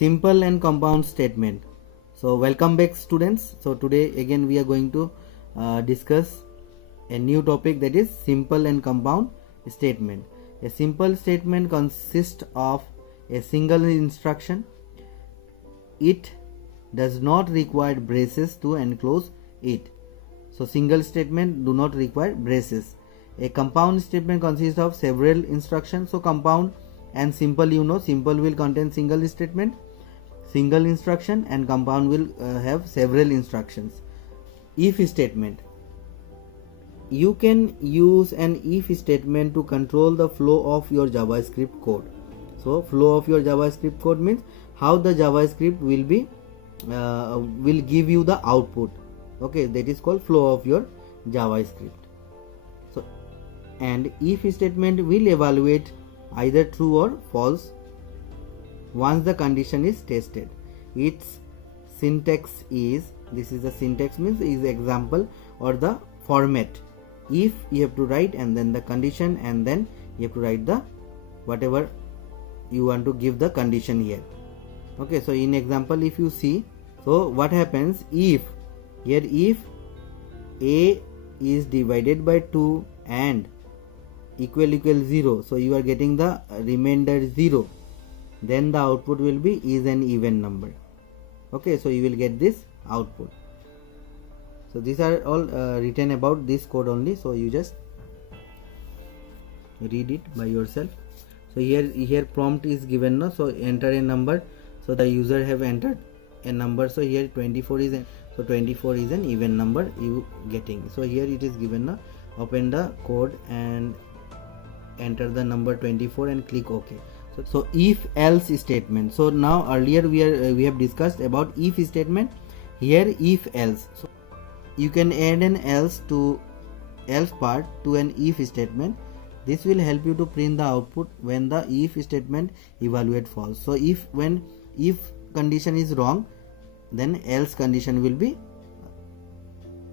simple and compound statement. So welcome back students. So today again we are going to discuss a new topic, that is simple and compound statement. A simple statement consists of a single instruction. It does not require braces to enclose it. So single statement do not require braces. A compound statement consists of several instructions. So compound and simple, simple will contain single statement, single instruction, and compound will have several instructions. If statement. You can use an if statement to control the flow of your JavaScript code. So flow of your JavaScript code means how the JavaScript will be will give you the output. Okay, that is called flow of your JavaScript. So and if statement will evaluate either true or false once the condition is tested. Its syntax is, this is the syntax means is example or the format. If you have to write and then the condition, and then you have to write the whatever you want to give the condition here. Okay, so in example if you see, so what happens if here, if a is divided by 2 and equal 0, so you are getting the remainder 0, then the output will be is an even number. Okay, so you will get this output. So these are all written about this code only, so you just read it by yourself. So here prompt is given, no? So enter a number, so the user have entered a number. So here 24 is so 24 is an even number you getting. So here it is given, no? Open the code and enter the number 24 and click OK. So if else statement. So now earlier we have discussed about if statement. Here if else. So you can add an else part to an if statement. This will help you to print the output when the if statement evaluate false. So if condition is wrong, then else condition will be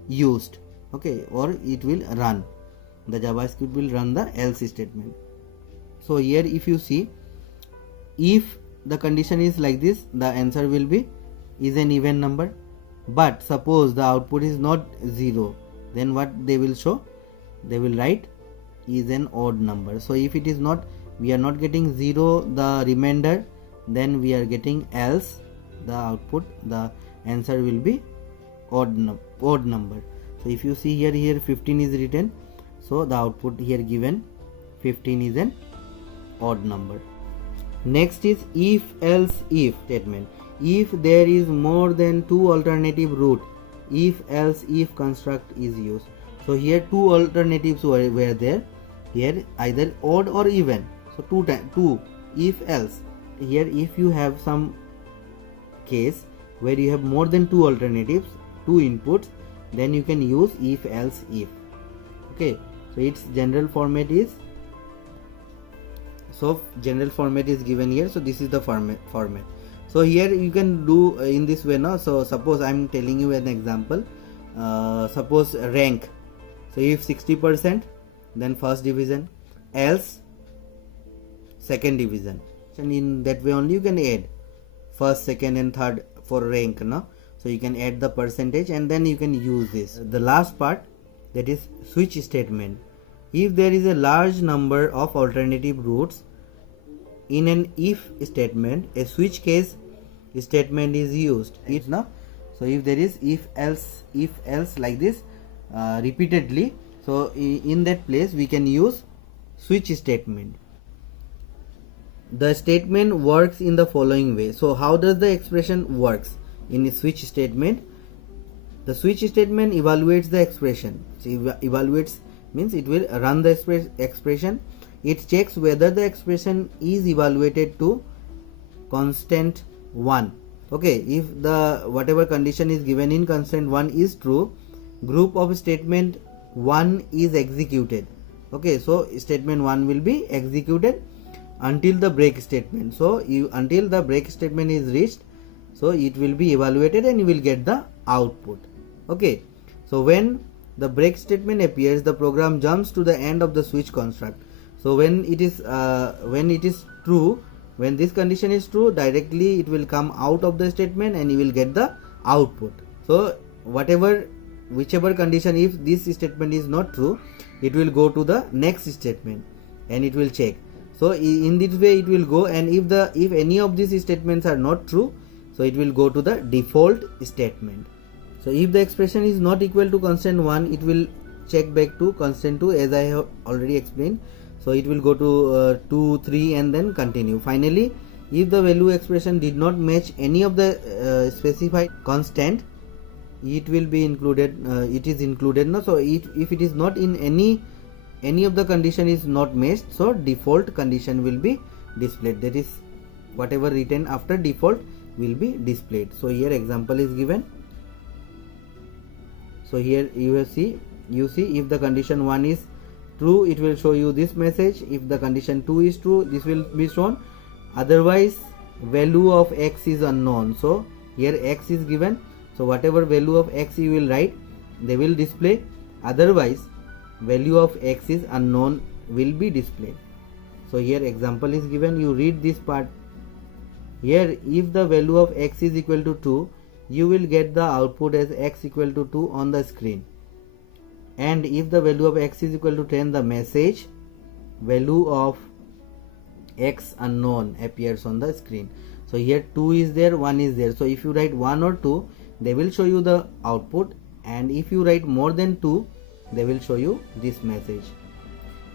used. Okay, or it will run. The JavaScript will run the else statement. So here if you see, if the condition is like this, the answer will be is an even number. But suppose the output is not 0, then what they will show? They will write is an odd number. So if it is not, we are not getting 0 the remainder, then we are getting else, the output, the answer will be odd number. So if you see here 15 is written, so the output here given 15 is an odd number. Next is if else if statement. If there is more than 2 alternative route, if else if construct is used. So here 2 alternatives were there. Here either odd or even. So 2 if else. Here if you have some case where you have more than 2 alternatives, 2 inputs, then you can use if else if. Okay, so its general format is, so general format is given here. So this is the format. So here you can do in this way, no? So suppose I am telling you an example. Suppose rank. So if 60%, then first division, else second division. And in that way only you can add first, second, and third for rank, no? So you can add the percentage and then you can use this. The last part, that is switch statement. If there is a large number of alternative routes in an if statement, a switch case statement is used. So if there is if else like this repeatedly, so in that place we can use switch statement. The statement works in the following way. So how does the expression works in a switch statement? The switch statement evaluates the expression. So evaluates means it will run the expression. It checks whether the expression is evaluated to constant 1. Okay, if the whatever condition is given in constant 1 is true, group of statement 1 is executed. Okay, so statement 1 will be executed until the break statement. So until the break statement is reached, so it will be evaluated and you will get the output. Okay, so when the break statement appears, the program jumps to the end of the switch construct. So when it is true, when this condition is true, directly it will come out of the statement and you will get the output. So whichever condition, if this statement is not true, it will go to the next statement and it will check. So in this way it will go, and if any of these statements are not true, so it will go to the default statement. So if the expression is not equal to constant 1, it will check back to constant 2, as I have already explained. So it will go to 2, 3 and then continue. Finally, if the value expression did not match any of the specified constant, it will be included, it is included. No, so if it is not in any of the condition is not matched, so default condition will be displayed, that is whatever written after default will be displayed. So here example is given. So here you see if the condition 1 is true, it will show you this message. If the condition 2 is true, this will be shown. Otherwise, value of x is unknown. So here x is given, so whatever value of x you will write, they will display. Otherwise, value of x is unknown will be displayed. So here example is given, you read this part. Here if the value of x is equal to 2, you will get the output as x equal to 2 on the screen. And if the value of x is equal to 10, the message value of x unknown appears on the screen. So here 2 is there, 1 is there. So if you write 1 or 2, they will show you the output, and if you write more than 2, they will show you this message.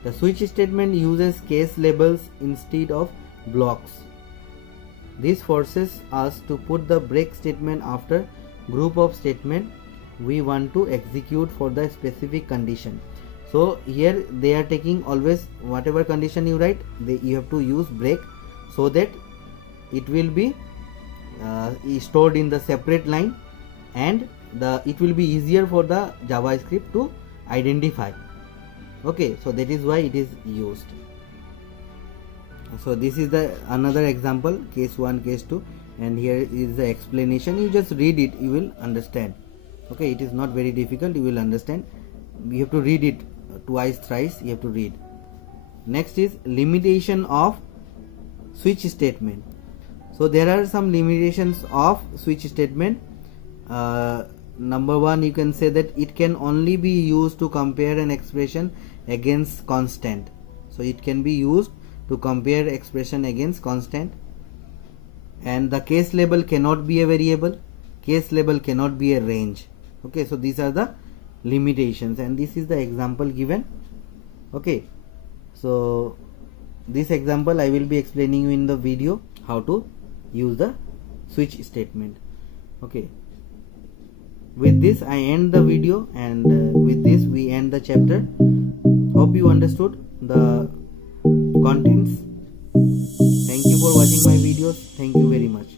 The switch statement uses case labels instead of blocks. This forces us to put the break statement after group of statement we want to execute for the specific condition. So here they are taking always whatever condition you write, you have to use break, so that it will be stored in the separate line, and it will be easier for the JavaScript to identify. Okay, so that is why it is used. So this is the another example, case 1, case 2, and here is the explanation. You just read it, you will understand. Okay, it is not very difficult, you will understand. You have to read it twice, thrice, you have to read. Next is limitation of switch statement. So there are some limitations of switch statement. Number 1, you can say that it can only be used to compare an expression against constant. So it can be used to compare expression against constant. And the case label cannot be a variable, case label cannot be a range. Okay, so these are the limitations, and this is the example given. Okay, so this example I will be explaining you in the video how to use the switch statement. Okay, with this I end the video, and with this we end the chapter. Hope you understood the contents. Thank you for watching my videos. Thank you very much.